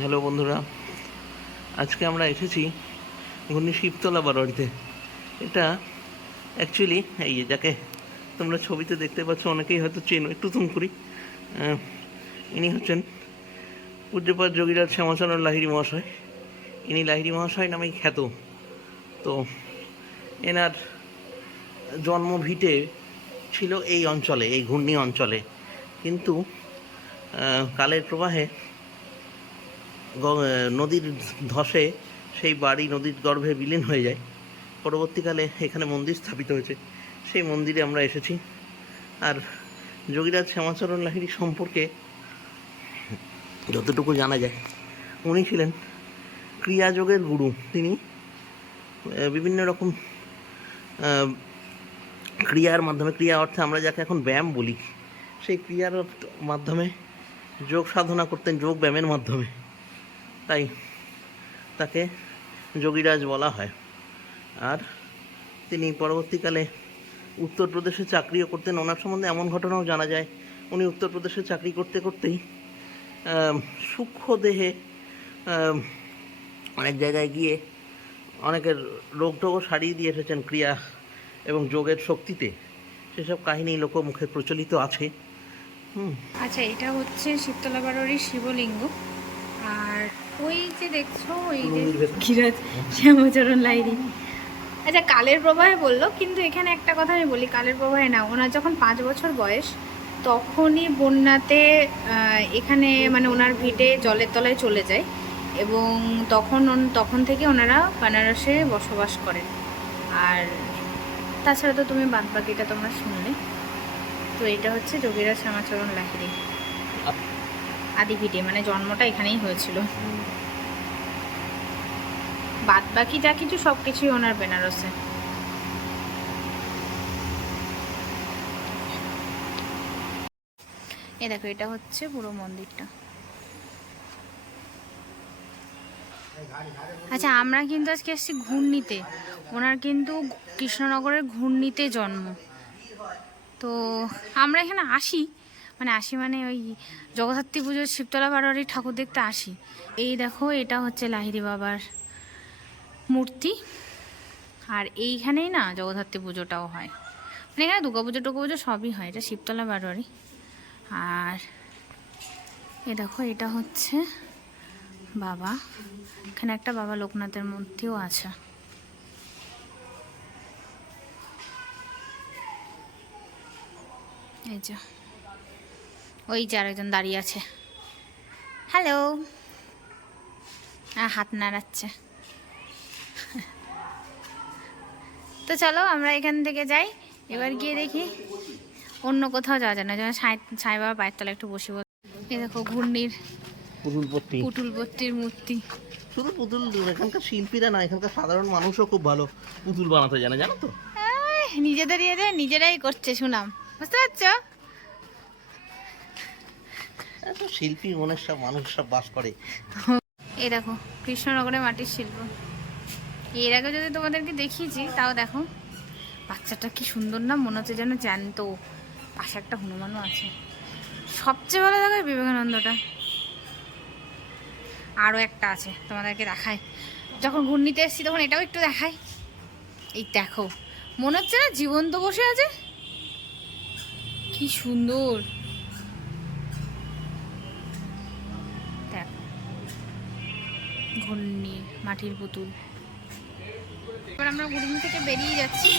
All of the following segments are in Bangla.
হ্যালো বন্ধুরা, আজকে আমরা এসেছি ঘূর্ণি শিবতলা বারোয়ারিতে। এটা অ্যাকচুয়ালি এই যে যাকে তোমরা ছবিতে দেখতে পাচ্ছ, অনেকেই হয়তো চেনো, একটু তুম করি। ইনি হচ্ছেন পূজ্যপাত যোগীরাজ শ্যামাচরণ লাহিড়ী মহাশয়। ইনি লাহিড়ী মহাশয় নামেই খ্যাত। তো এনার জন্মভিটে ছিল এই অঞ্চলে, এই ঘূর্ণি অঞ্চলে, কিন্তু কালের প্রবাহে নদীর ধসে সেই বাড়ি নদীর গর্ভে বিলীন হয়ে যায়। পরবর্তীকালে এখানে মন্দির স্থাপিত হয়েছে, সেই মন্দিরে আমরা এসেছি। আর যোগীরাজ শ্যামাচরণ লাহিড়ী সম্পর্কে যতটুকু জানা যায়, উনি ছিলেন ক্রিয়াযোগের গুরু। তিনি বিভিন্ন রকম ক্রিয়ার মাধ্যমে, ক্রিয়া অর্থে আমরা যাকে এখন ব্যায়াম বলি, সেই ক্রিয়ার মাধ্যমে যোগ সাধনা করতেন, যোগ ব্যায়ামের মাধ্যমে। তাই তাকে যোগীরাজ বলা হয়। আর তিনি পরবর্তীকালে উত্তরপ্রদেশে চাকরিও করতেন। ওনার সম্বন্ধে এমন ঘটনাও জানা যায়, উনি উত্তরপ্রদেশে চাকরি করতে করতেই সূক্ষ্ম দেহে অনেক জায়গায় গিয়ে অনেকের রোগ টোগও সারিয়ে দিয়ে এসেছেন ক্রিয়া এবং যোগের শক্তিতে। সেসব কাহিনী লোকমুখে প্রচলিত আছে। আচ্ছা, এটা হচ্ছে শিবতলা বারোয়ারির শিবলিঙ্গ। আর ওই যে দেখছো, ওই যে যোগীরাজ শ্যামাচরণ লাহিড়ী। আচ্ছা, কালের প্রবাহে বললো, কিন্তু এখানে একটা কথা আমি বলি, কালের প্রবাহে না, ওনার যখন 5 বছর বয়স তখনই বন্যাতে এখানে মানে ওনার ভিটে জলের তলায় চলে যায়, এবং তখন থেকে ওনারা বেনারসে বসবাস করেন। আর তাছাড়া তো তুমি বাদবাকিটা তোমরা শুনলে। তো এটা হচ্ছে যোগীরাজ শ্যামাচরণ লাহিড়ী আদি ভিটে, মানে জন্মটা এখানেই হয়েছিল। বাদ বাকি যা কিছু সব কিছুই ওনার বেনারসে। এই দেখো, এটা হচ্ছে পুরো মন্দিরটা। আচ্ছা, আমরা কিন্তু আজকে এসেছি ঘূর্ণিতে। ওনার কিন্তু কৃষ্ণনগরের ঘূর্ণিতে জন্ম। তো আমরা এখানে আসি মানে ওই জগদ্ধাত্রী পুজোর শিবতলা বারোয়ারি ঠাকুর দেখতে আসি। এই দেখো, এটা হচ্ছে লাহিড়ী বাবার মূর্তি। আর এইখানেই না জগদ্ধাত্রী পুজোটাও হয়, মানে এখানে দুর্গা পুজো টুকু পুজো সবই হয়। এটা শিবতলা বারোয়ারি। আর এ দেখো, এটা হচ্ছে বাবা। এখানে একটা বাবা লোকনাথের মূর্তিও আছে। এই যে ওই যে আরেকজন দাঁড়িয়ে আছে, হ্যালো, হাত নাড়াচ্ছে। তো চলো আমরা এখান থেকে যাই, এবার গিয়ে দেখি অন্য কোথাও যাওয়া যায় না, যেমন সাই বাবা পায়ের তলা একটু বসে। এই দেখো ঘূর্ণির পুতুলপট্টির মূর্তি। শুধু পুতুল, এখানকার শিল্পীরা না, এখানকার সাধারণ মানুষও খুব ভালো পুতুল বানাতে জানে, জানো তো। নিজেদের ইয়ে নিজেরাই করছে, শুনাম, বুঝতে পারছো? শিল্পী মনের সব মানুষ সব বাস করে। এই দেখো কৃষ্ণনগরের মাটির শিল্প। এর আগে যদি তোমাদেরকে দেখিয়েছি, তাও দেখো বাচ্চাটা কি সুন্দর না, মনে হচ্ছে যেন জ্যান্ত। পাশে একটা হনুমানও আছে। সবচেয়ে ভালো দেখো বিবেকানন্দটা। আরও একটা আছে, তোমাদেরকে দেখায়। যখন ঘূর্ণিতে এসেছি তখন এটাও একটু দেখায়। এই দেখো, মনে হচ্ছে না জীবন্ত বসে আছে, কি সুন্দর। দেখো ঘূর্ণি মাটির পুতুল। এবার আমরা ঘূর্ণি থেকে বেরিয়ে যাচ্ছি।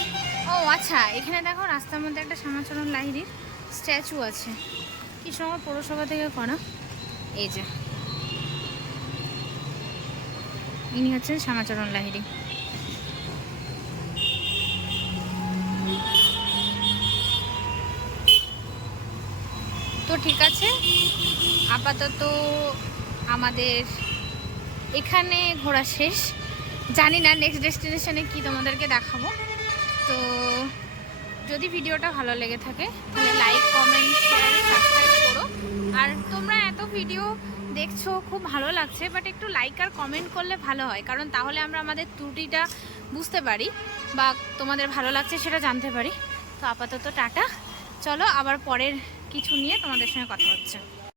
ও আচ্ছা, এখানে দেখো রাস্তার মধ্যে একটা শ্যামাচরণ লাহিড়ীর স্ট্যাচু আছে, কৃষ্ণনগর পৌরসভা থেকে করা। এই যে ইনি হচ্ছেন শ্যামাচরণ লাহিড়ী। তো ঠিক আছে, আপাতত আমাদের এখানে ঘোরা শেষ। জানি না নেক্সট ডেস্টিনেশনে কি তোমাদেরকে দেখাবো। তো যদি ভিডিওটা ভালো লেগে থাকে তাহলে লাইক, কমেন্ট, শেয়ার, সাবস্ক্রাইব করো। আর তোমরা এত ভিডিও দেখছো, খুব ভালো লাগছে, বাট একটু লাইক আর কমেন্ট করলে ভালো হয়, কারণ তাহলে আমরা আমাদের ত্রুটিটা বুঝতে পারি বা তোমাদের ভালো লাগছে সেটা জানতে পারি। তো আপাতত টাটা, চলো আবার পরের কিছু নিয়ে তোমাদের সঙ্গে কথা হচ্ছে।